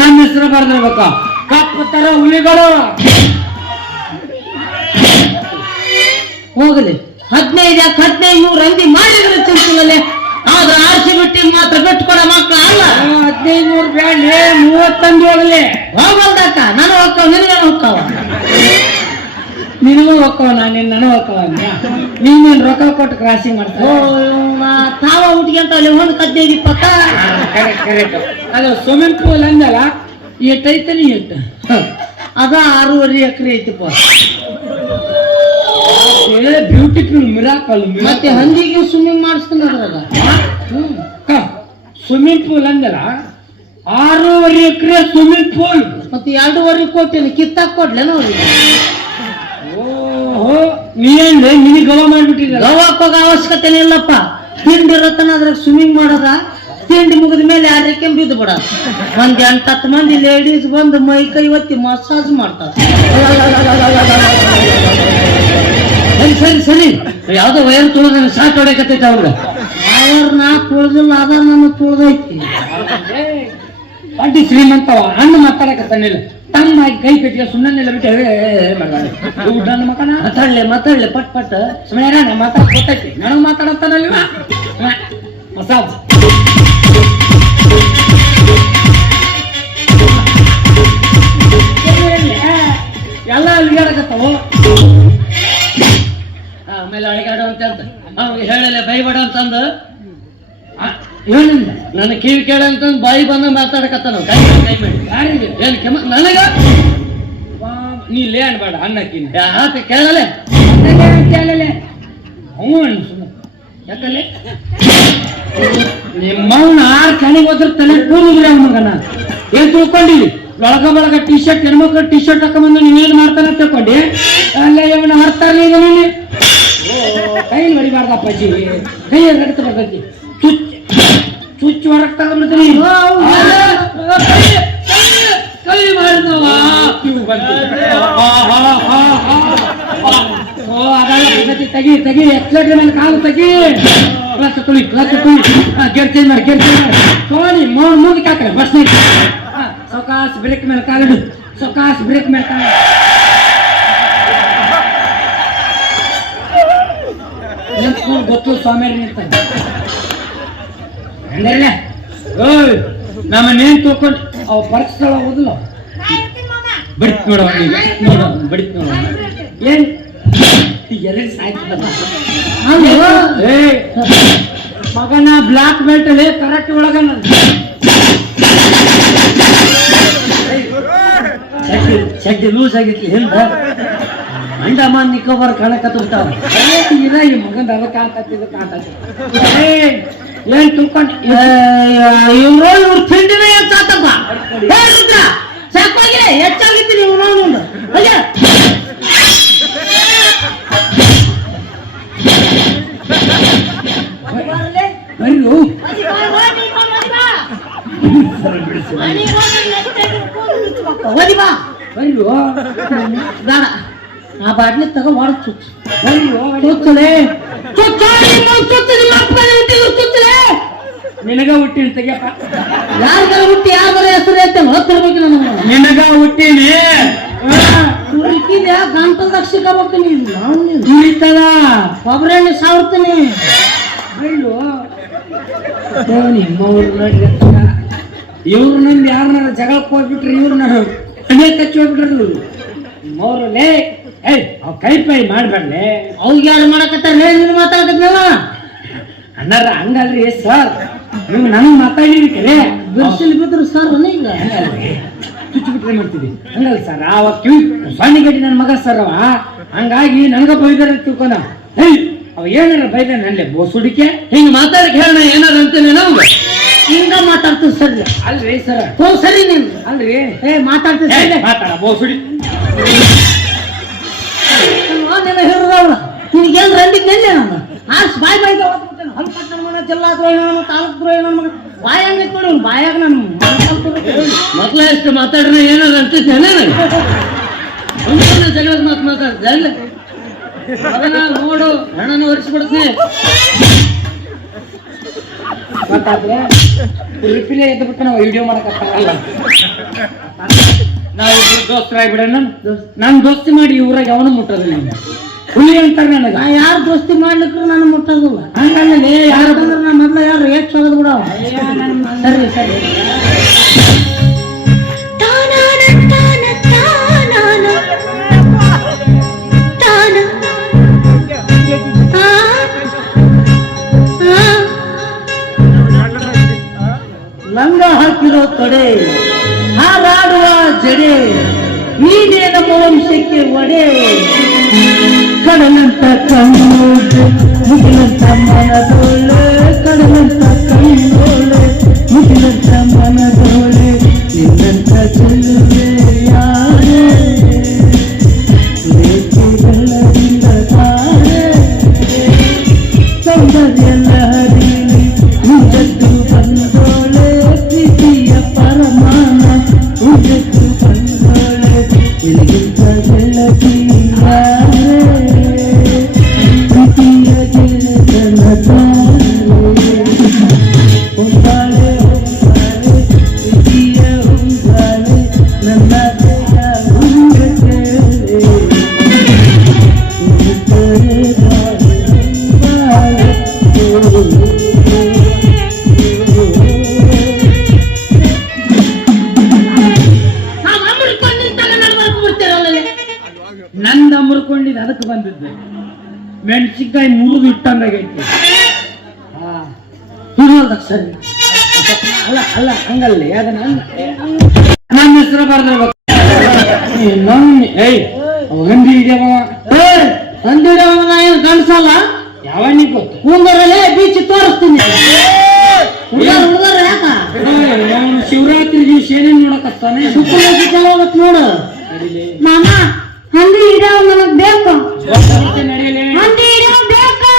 ನನ್ನ ಹೆಸರು ಬರ್ದಿರ್ಬೇಕ ಕಪ್ಪು ತರ ಹುಲಿಗಳು. ಹೋಗಲಿ 15 ರಂದಿ ಮಾಡಿದ್ರೆ ಚಿಂತಲೇ ಆದ್ರೆ ಆರ್ಸಿ ಬಿಟ್ಟಿ ಮಾತ್ರ ಬಿಟ್ಟು ಕೊಡ ಮಕ್ಕಳ ಅಲ್ಲ. 1500 ಬ್ಯಾಡ್ಲಿ 30 ಹೋಗಲಿ. ಹೋಗಲ್ದಕ್ಕ ನಾನು ಹೋಗ್ತಾವ ನಿನಗೆ ಹೋಗ್ತಾವ. ನಿನಗೂ ಹೋಗ್ತಾವ ನಾನು ಹೋಗ್ತಾವ. ನೀನೇನ್ ರೊಕ್ಕ ಕೊಟ್ಟು ಕ್ರಾಸಿಂಗ್ ಮಾಡ್ತಾವ. ತಾವ ಹುಟ್ಟಿ ಅಲ್ಲಿ ಒಂದು 15-20. ಅದು ಸ್ವಿಮ್ಮಿಂಗ್ ಪೂಲ್ ಅಂದಲ್ಲ ಎಟ್ಟೈತನಿ ಎಟ್ಟು ಅದ 6.5 ಎಕರೆ ಐತಿಪ್ಪ. Beautiful miracle. ಮತ್ತೆ ಹಂದಿಗೆ ಸ್ವಿಮ್ಮಿಂಗ್ ಮಾಡಿಸ್ತಾನ ಅದ್ರಾಗ. ಸ್ವಿಮ್ಮಿಂಗ್ ಪೂಲ್ ಅಂದಲ್ಲ 6.5 ಎಕರೆ ಸ್ವಿಮ್ಮಿಂಗ್ ಪೂಲ್. ಮತ್ತೆ 2.5 ಕೋಟಿ ಕಿತ್ತಾಕ್ ಕೊಡ್ಲೇನೋ ಅವ್ರಿಗೆ. ಓಹೋ ನೀನ್ ನಿನಗೆ ಗವ ಮಾಡ್ಬಿಟ್ಟಿದ್ದ. ಗವಾಕ್ ಹೋಗೋ ಅವಶ್ಯಕತೆ ಇಲ್ಲಪ್ಪ. ತಿಂಡಿ ಇರತ್ತನ ಅದ್ರಾಗ ಸ್ವಿಮ್ಮಿಂಗ್ ಮಾಡೋದ. ತಿಂಡಿ ಮುಗಿದ ಮೇಲೆ 2 ರೆಕ್ಕೆ ಬಿದ್ದು ಬಿಡ. ಒಂದ್ 8-10 ಮಂದಿ ಲೇಡೀಸ್ ಬಂದು ಮೈ ಕೈ ಒತ್ತಿ ಮಸಾಜ್ ಮಾಡ್ತಾರ. ಸರಿ ಯಾವ್ದೋ ವೈರ್ ತುಳಿದ ಸಾಟ್ ಹೊಡೆಕತ್ತೈತೆ ಅವ್ರಿಗೆ. ವೈರ್ ನಾ ತುಳಿದಿಲ್ಲ ಅದ ನನ್ನ ತುಳಿದೈತಿ. ಅಡ್ಡಿ ಶ್ರೀಮಂತವ ಹಣ್ಣು ಮಾತಾಡಕತ್ತಾನಿಲ್ಲ. ತಮ್ಮ ಕೈ ಕಟ್ಟಿಗೆ ಸುಮ್ಮನೆಲ್ಲ ಬಿಟ್ಟು ನನ್ನ ಮಕ್ಕಳ ಮಾತಾಡ್ಲೆ ಪಟ್ ಸುಮ್ಮನೆ ಮಾತಾಡ್ ಗೊತ್ತೈತಿ. ನನಗೆ ಮಾತಾಡತ್ತಾನಲ್ವ ಮಸಾಜ್. ಎಲ್ಲ ಅಲ್ಲಿಗಾಡಕತ್ತಾವ. ಆಮೇಲೆ ಅಳಿಗಾಡು ಅಂತ ಹೇಳಲ್ಲ ಬೈಬೇಡ ಅಂತಂದು ಏನಿಲ್ಲ ನನ್ನ ಕಿವಿ ಕೇಳ ಅಂತಂದು ಬಾಯಿ ಬಂದ ಮಾತಾಡಕತ್ತಾನ. ಕೈ ಮಾಡಿ ಯಾರಿಗೆ ಏನ್ ಕೆಮ್ಮ ನನಗ ನೀ ಲೇ ಅನ್ಬೇಡ ಅನ್ನಕ್ಕಿನ ಯಾಕೆ ಕೇಳಲೆ ಕೇಳಲೆ ಅವು ಅನ್ಸು ಯಾಕಲ್ಲೇ ನಿಮ್ಮವನ 6 ಕಣಿಗೆ ಹೋದಿರ್ತಾನೆ ಕೂರುದ್ರೆ ಮಗನ ಏನ್ ತಿಳ್ಕೊಂಡಿವಿ. ಒಳಗ ಟಿ ಶರ್ಟ್ ಹೆಣ್ಮಕ್ಳು ಟಿ ಶರ್ಟ್ ಹಾಕೊಂಬಂದು ನೀವೇನ್ ಮಾಡ್ತಾನೆ ತಿಳ್ಕೊಂಡಿ. ಅಲ್ಲ ಇವನ ಹರ್ತಾನೆ ಈಗ ನೀನು ಕೈ ಹೊಡಿಬಾರ್ದ ಅಪ್ಪಾಜಿ. ಕೈ ರಕ್ತ ಬರ್ತೈತಿ. ಚುಚ್ಚು ಹೊರಗೆ ತಗೊಂಡ್ಬಿಡ್ತೀನಿ. ಕೈ ಮಾಡಿದವ ತೆಗಿ ಎಕ್ಸ್ಲೇಟರ್ ಮೇಲೆ ಕಾಲು ತೆಗಿ. ಕ್ಲಚ್ ತುಳಿ ಗೇರ್ ಚೇಂಜ್ ಮಾಡಿ ತೋಣಿ ಮುಂದಕ್ಕೆ ಹಾಕ್ರೆ ಬಸ್ ಸೌಕಾಸ್ ಬ್ರೇಕ್ ಮೇಲೆ ಕಾಲಿಡು. ಸೌಕಾಸ್ ಬ್ರೇಕ್ ಮೇಲೆ ಕಾಲ ಗೊತ್ತು ಸ್ವಾಮಿ ನಿಂತಾನೆ. ನಮ್ಮನ್ನೇನ್ ತಗೊಂಡು ಅವ ಪರೀಕ್ಷೆ ಓದಲ್ಲ ಬಡಿತ್ ನೋಡ ಬಡಿತ್ ನೋಡ ಏನ್ ಎರಡು ಸಾಯ್ತದ ಮಗನ ಬ್ಲಾಕ್ ಬೆಲ್ಟ್ ಅಲ್ಲಿ ಕರೆಕ್ಟ್ ಒಳಗ ಚಡ್ಡಿ ಲೂಸ್ ಆಗಿತ್ಲಿ ಹಿಂದ ಅಂಡಮಾನ್ ನಿಕೋಬಾರ್ ಕಾಣಕತ್ತಾವ. ಈ ಮಗನ ಅದ ಕಾಣ್ತತಿ ಏನ್ ತಿಳ್ಕೊಂಡು ಇವ್ರು ತಿಂಡಿನ ಹೆಚ್ಚಾತಪ್ಪ. ಸಾಕಾಗಿದೆ ಹೆಚ್ಚಾಗಿದ್ದೀನಿ ಇವ್ರು. ಆ ಬಾಟ್ಲಿ ತಗೋ ಹೊರ ಚುಚ್ಚಲೆ ನಿನಗ ಹುಟ್ಟಿನ ತೆಗಿಯಪ್ಪ. ಯಾರಿಗಾರ ಹುಟ್ಟಿ ಯಾರ ಹೆಸರು ಐತೆ ಹೊತ್ತಿರ್ಬೇಕು. ನನಗೆ ನಿನಗ ಹುಟ್ಟಿನಿ ತುಳಿಕಿದ್ಯಾ ಗಂಟಲ್ದಾಗ ಸಿಕ್ಕಬೇಕು. ನೀನು ತುಳಿತದ ಕೊಬ್ಬರಿ ಸಾವ್ತೀನಿ. ಇವ್ರು ನಂದು ಯಾರನ್ನ ಜಗಳಕ್ಕೆ ಹೋಗ್ಬಿಟ್ರಿ. ಇವ್ರು ನಾನು ಅನೇಕ ಕಚ್ಚಿ ಹೋಗ್ಬಿಟ್ರಿ. ಮೌರಲ್ಲೇ ಅವ್ ಕೈ ಪೈ ಮಾಡ್ಬೇಡ್ಲೆ. ಅವ್ಗೆ ಯಾರು ಮಾಡಕತ್ತಾರ ನೀನು ಮಾತಾಡಕತ್ನಲ್ಲ ಅಣ್ಣಾರ ಹಂಗಲ್ರಿ ಸರ್. ನೀವು ನನಗೆ ಮಾತಾಡಿರಿ ಕರೆ ಬಿರ್ಸಿಲ್ ಬಿದ್ರು ಸರ್ ಈಗ ಚುಚ್ಚಿಬಿಟ್ರೆ ಮಾಡ್ತೀವಿ ಹಂಗಲ್ಲ ಸರ್. ಅವ ಕಿವಿ ಸಣ್ಣ ಗಡ್ಡಿ ನನ್ನ ಮಗ ಸರ್ ಅವ. ಹಂಗಾಗಿ ನನಗ ಬೈದಾರ ತಿಳ್ಕೊಂಡ. ಅವ ಏನಾರ ಬೈದ ನನ್ಲೆ ಬೋಸುಡಿಕೆ ಹಿಂಗ ಮಾತಾಡಕ್ ಹೇಳ ಏನಾರ ಅಂತೇನೆ ನಮ್ಗೆ ಹಿಂಗ ಮಾತಾಡ್ತೀವಿ ಸರ್. ಅಲ್ರಿ ಸರ್ ಹೋ ಸರಿ ನೀನು ಅಲ್ರಿ ಮಾತಾಡ್ತೀವಿ ಮಾತಾಡ ಬೋಸುಡಿ ಹಿರಿದವಳ ನಿನಗೇನು ರಂಡಿದ್ನೆಲ್ಲ ನಾನು ಆರ್ಸ್ ಬಾಯ್ ಬಾಯ್ದ ಹೋಗ್ಬಿಟ್ಟೇನೆ. ಹಲ್ಪಟ್ ನನ್ನ ಮನೆ ಜಿಲ್ಲಾ ದ್ರೋಹಿ ನನ್ನ ತಾಲೂಕು ದ್ರೋಹಿ ನನ್ನ ಮಗ ಬಾಯ್ ಹಂಗೈತ್ ನೋಡಿ ಬಾಯಾಗ ನಾನು ಮಕ್ಳ ಎಷ್ಟು ಮಾತಾಡ್ರೆ ಏನಾದ್ರು ಅಂತಿದ್ದೇನೆ ಜಗಳ ಮಾತಾಡ್ದೆ ಅಲ್ಲ ಅದನ್ನ ನೋಡು ಹಣನ ಒರೆಸ್ಬಿಡ್ತೀನಿ. ಗೊತ್ತಾದ್ರೆ ರಿಪಿಲೇ ಎದ್ದು ಬಿಟ್ಟು ನಾವು ವಿಡಿಯೋ ಮಾಡಕ್ಕಾಗಲ್ಲ. ನಾವಿಬ್ರು ದೋಸ್ತರಾಗಿ ಬಿಡೋಣ. ನಾನ್ ದೋಸ್ತಿ ಮಾಡಿ ಊರಾಗ ಅವನು ಮುಟ್ಟೋದಿಲ್ಲ. ಹುಲಿ ಅಂತಾರ ನನಗ. ನಾ ಯಾರು ದೋಸ್ತಿ ಮಾಡ್ಲಿಕ್ರು ನಾನು ಮುಟ್ಟೋದಿಲ್ಲ. ಹಂಗಲ್ಲ ಯಾರಂದ್ರೆ ನಾ ಮೊದ್ಲ ಯಾರು ಹೆಚ್ಚು ಹೋಗೋದು ಬಿಡ. ಸರಿ ಸರಿ ಲಂಗ ಹಾಕಿರೋ ತೊಡೆ ಹಾರಾಡುವ ಜಡೆ ನೀನೇ ನಮ್ಮ ವಂಶಕ್ಕೆ ಒಡೆ ಕಡಲಂತ ಕಣ್ಣೋಳೆ ಮುಗಿಲಂತ ಮನದೋಳೆ ಕಡಲಂತ ಕಣ್ಣೋಳೆ ಮುಗಿಲಂತ ಮನದೋಳೆ ನಿನ್ನಂತ ಚೆಲ್ಲುವೆ ಯಾರೇ ರೇಖೆ ಬೆಳ್ಳದಿಂದ ತಾರೆ ಸೌಂದರ್ಯ ಲಹರಿಲಿ ಉದ್ದದ್ದು ಬಂದೋಳೆ ಪ್ರೀತಿಯ ಪರಮಾನ ಉದ್ದದ್ದು ಬಂದೋಳೆ ನಿನಗಿಂತ ಗೆಳತಿ ಯಾರೇ ಪ್ರೀತಿಯ ಗೆಳೆತನ ಹೊಂದಾಳೆ ಹೊಂದಾಳೆ ಪ್ರೀತಿಯ ಹೊಂದಾಳೆ ನನ್ನ ದೇಹ ಹೊಂದಕ್ಕೆ ನಂದ ಮುರ್ಕೊಂಡಿದ್ದು ಅದಕ್ಕೆ ಬಂದಿದ್ದೆ. ಮೆಣಸಿನ್ಕಾಯಿ ಮುರಿದು ಇಟ್ಟಂಗಾಗೈತಿ. ಸರಿ ಅಲ್ಲ ಅಲ್ಲ ಹಂಗಲ್ಲಿ ಅದನ್ನ ನನ್ನ ಹೆಸರು ಬರ್ದಿರ್ಬೇಕು. ಹಂದಿ ಇದೆಯವ ತಂದಿಡೋನ ಏನು ಕಾಣಿಸಲ್ಲ. ಯಾವ ನೀ ಗೊತ್ತು ಕೂಂದರಲ್ಲೇ ಬೀಚ್ ತೋರಿಸ್ತೀನಿ. ಹುಡುಗರು ಯಾಕ ಶಿವರಾತ್ರಿ ದಿವಸ ಏನೇನ್ ನೋಡಕತ್ತಾನೆ. ಹೋಗತ್ ನೋಡು ಮಾಮ ಹಂದಿ ಇಡೋ ನನಗ್ ಬೇಕು. ನಡೆಯಲೇ ಹಂದಿ ಇಡೋ ಬೇಕು.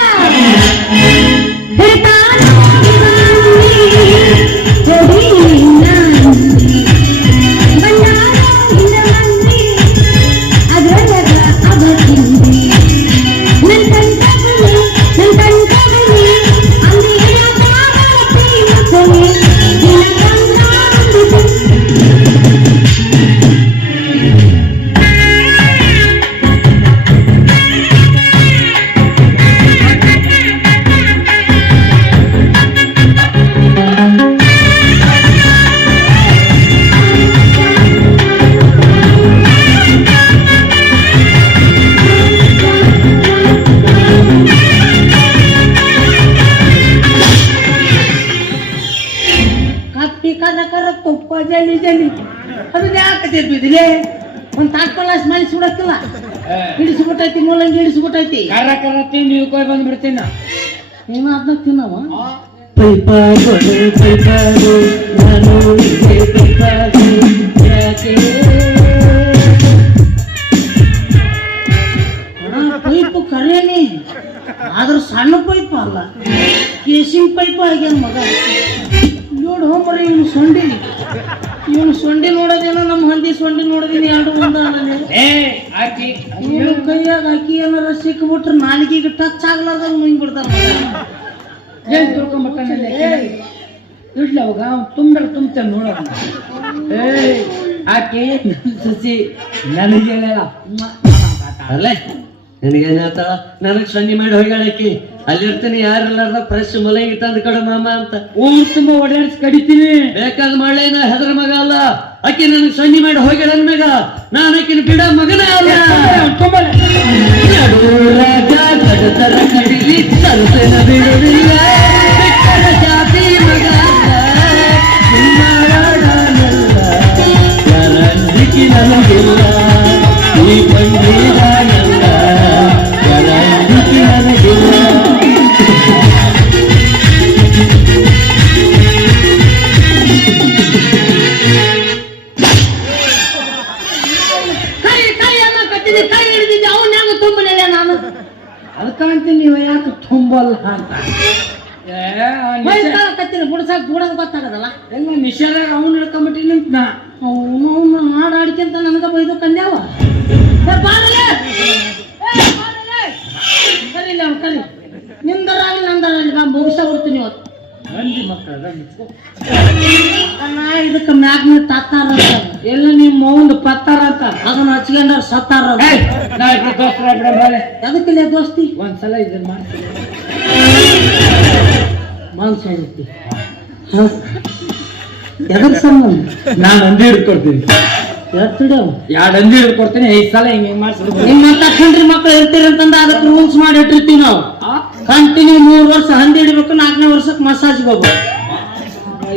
ತುಪ್ಪ ಜಲ್ಲಿ ಜಲ್ಲಿ ಅದನ್ನ ಯಾಕೆ ತಿರ್ಬಿದಿಲೆ ಒಂದ್ ತಾಟ್ಕೊಳ್ಳೋಷ್ಟು ಮನೆ ಸುಡಕ್ಕಿಲ್ಲ. ಹಿಡಿಸ್ಬಿಟ್ಟೈತಿ ಮೂಲಂಗಿ ಹಿಡಿಸ್ಬಿಟ್ಟೈತಿ. ಕರ ಕರ ತಿಂದು ಇಳ್ಕೊಯ್ ಬಂದ್ಬಿಡ್ತೀನಿ. ನೀನು ಅದನ್ನ ತಿನ್ನವ ಪೈಪು ಕರೇನಿ ಆದ್ರ ಸಣ್ಣ ಪೈಪ್ ಅಲ್ಲ, ಕೇಸಿಂಗ್ ಪೈಪ್ ಆಗ್ಯಾನ ಮಗ. ನೋಡು ಹೋಗ್ಬರಿ ಇವನು ಸೊಂಡಿ ನೋಡೋದೇನೋ ನಮ್ಮ ಹಂದಿ ಸೊಂಡಿ ನೋಡೋದೇನು ಎರಡು ಒಂದ. ಇವನು ಕೈಯಾಗ ಹಾಕಿ ಏನಾರ ಸಿಕ್ಬಿಟ್ರೆ ನಾಲಿಗೆಗೆ ಟಚ್ ಆಗ್ಲಾರ್ದಾಗ ಮುಂಗ್ ಬಿಡ್ತಾರ. ಏನ್ ತಿಳ್ಕೊಂಬಟ್ಟಲ್ಲ ಇಡ್ಲಿ ಅವಾಗ ತುಂಬೆಲ್ಲ ತುಂಬ್ತೇನೆ ನೋಡೋಣ. ಆಕೆ ಸಸಿ ನನಗೆ ಅಲ್ಲೇ ನನಗೇನ್ ಹೇಳ್ತಾಳ, ನನಗ್ ಸಂಜೆ ಮಾಡಿ ಹೋಗ್ಯಾಳಕಿ. ಅಲ್ಲಿರ್ತೀನಿ ಯಾರಿಲ್ಲಾರ್ದ ಫ್ರೆಶ್ ಮಲಗಿ ತಂದ್ ಕಡೆ ಮಾಮ ಅಂತ ಊರ್ ತುಂಬಾ ಓಡಾಡಿಸಿ ಕಡಿತೀನಿ. ಬೇಕಾದ ಮಾಡಲೇ ನಾ ಹೆದರ ಮಗ ಅಲ್ಲ. ಅಕ್ಕಿ ನನಗ್ ಸಂಜೆ ಮಾಡಿ ಹೋಗ್ಯಾಳ ಅಂದ್ಮ್ಯಾಗ ನಾನು ಅಕ್ಕಿನ ಬಿಡ ಮಗನೇ ಅಲ್ಲ. ತರ ಕಡಿಲಿ ತರಸೇನ ಬಿಡುವುದಿಲ್ಲ ಜಾತಿ ಮಗ ಯಾರಂದಿಕ್ಕಿ ನನಗಿಲ್ಲ ಈ ಬಂದಿಲ್ಲ ಯಾರಂದಿಕ್ಕಿ ನನಗಿಲ್ಲ. ಕೈ ಹಿಡಿದಿದ್ದೆ ಅವನ್ ಹೆಂಗ ತುಂಬಲಿಲ್ಲ ನಾನು. ಅದಕ್ಕಂತ ನೀವು ಯಾಕೆ ತುಂಬಲ್ಲ ಅಂತ ಕತ್ತೀನಿ ಬುಡ್ಸಾಕ್ ಬುಡಂಗ್ ಗೊತ್ತಾಗದಲ್ಲ. ಎಲ್ಲ ನಿಷೇಧ ಅವ್ನು ಹಿಡ್ಕೊಂಬಿಟ್ಟಿನಿ ಅಂತ ನಾ ಅವನು ಹಾಡಾಡ್ಕೊಂತ ನನಗ ಬೈದು ಕಂದ್ಯಾವ. ಕರೀಲಿ ಅವ್ನು ಕರಿ. ನಿಮ್ದರಾಗಲಿ ನಂದರಾಗಲಿ ಬಾ ಮುಗಿಸ ಬಿಡ್ತೀನಿ ಇವತ್ತು. ಇದಕ್ಕೆ ಮ್ಯಾಗ್ನ ತಾತಾರ ಎಲ್ಲ ನಿಮ್ಮ ಮೌಂದ್ ಪತ್ತಾರ ಅಂತ ಅದನ್ನ ಹಚ್ಕೊಂಡಾರ ಸತ್ತಾರ ಅದಕ್ಕಿಲ್ಲ ದೋಸ್ತಿ ಒಂದ್ಸಲ ಇದನ್ನ ಮಾಡ್ತೀನಿ ಮನ್ಸ ಐತಿ ಎದ್ರ ಸಂಬಂಧ ನಾನು ಅಂದಿ ಹಿಡ್ಕೊಡ್ತೀನಿ ಹೇಳ್ತಿಡೇವು 2 ಅಂದಿ ಹಿಡ್ಕೊಡ್ತೀನಿ 5 ಸಲ ಹಿಂಗೆ ಮಾಡ್ಸಿಡ್ಬೋದು. ನಿಮ್ಮ ಕಂಡ್ರಿ ಮಕ್ಳು ಇರ್ತೀರಿ ಅಂತಂದ ಅದಕ್ಕೆ ರೂಲ್ಸ್ ಮಾಡಿ ಇಟ್ಟಿರ್ತೀವಿ ನಾವು ಕಂಟಿನ್ಯೂ 3 ವರ್ಷ ಹಂದಿ ಹಿಡಿಬೇಕು 4ನೇ ವರ್ಷಕ್ಕೆ ಮಸಾಜ್ಗೆ ಹೋಗ್ಬೇಕು.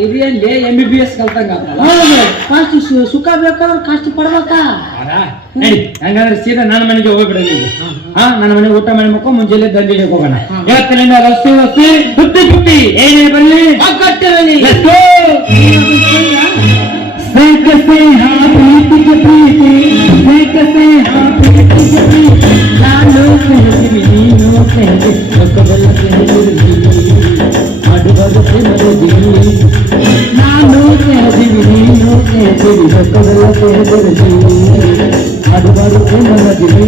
ಇದೇನ್ಲಿ MBBS ಕಲ್ತಂಗ ಹೌದು ಫಸ್ಟ್ ಸುಖ ಬೇಕಾದ್ರೆ ಕಷ್ಟ ಪಡ್ಬೇಕಾ ನಡಿ ಹಂಗಂದ್ರೆ ಸೀದಾ ನನ್ನ ಮನೆಗೆ ಹೋಗ್ಬಿಡ ನನ್ನ ಮನೆಗೆ ಊಟ ಮಾಡ್ಬೇಕು ಮುಂಜಾನೆ ದಂಡಿಗೆ ಹೋಗೋಣ ಇವತ್ತಿನಿಂದ ರಸ್ತೆ ರಸ್ತೆ ಹುಟ್ಟಿ ಹುಟ್ಟಿ ಏನೇ ಬರಲಿ ನಾನು ನೀನು ಆಡುವಾಗ ಪ್ರೇಮದಲ್ಲಿ ನಾನು ಸೇರಿವಿ ನೀನು ಸೇರಿವಿ ಹೊಕ್ಕದಲ್ಲ ಸೇರಿವಿ ಆಡುವಾಗ ಪ್ರೇಮದಲ್ಲಿ